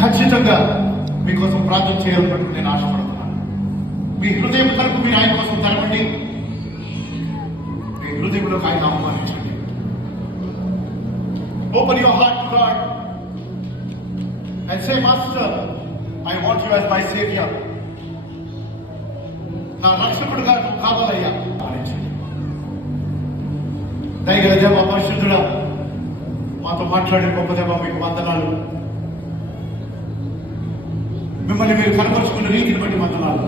ఖచ్చితంగా మీకోసం ప్రార్థన చేయాలని నేను ఆశపడుతున్నాను. మీ హృదయం తరపు మీరు ఆయన కోసం తరవండి. మీ హృదయంలోకి ఆయన ఆహ్వానించండి. Open your heart to God and say, Master, I want you as my savior. నా రక్షకుడుగా నువ్వు కావాలయ్యా ఆహ్వానించండి. దయగల దేవా, పరిశుద్ధుడా, మాతో మాట్లాడే గొప్ప దేవా, మీకు వందనాలు. మిమ్మల్ని మీరు కనపరుచుకున్న రీతిని బట్టి వందనాలు.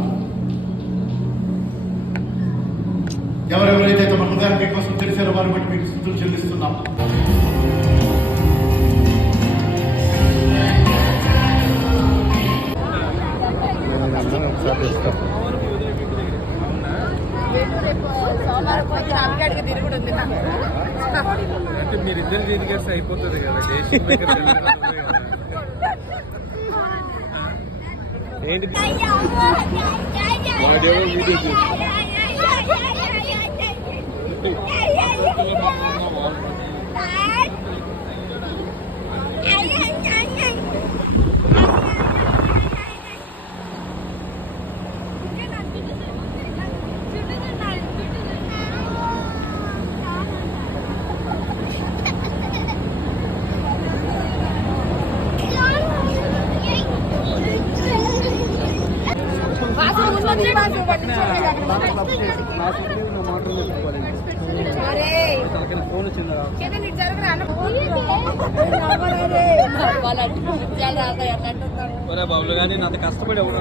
ఎవరెవరైతే తమ హృదయాన్ని మీకోసం తెలిసారో వారిని బట్టి మీకు స్తుతులు చెల్లిస్తున్నాం. అంటే మీరిద్దరు తిరిగేస్తే అయిపోతుంది కదా. ఏంటి వాడేవో వీడియో ఫోన్ వచ్చిందా బాబులు కానీ అంత కష్టపడి ఎవరు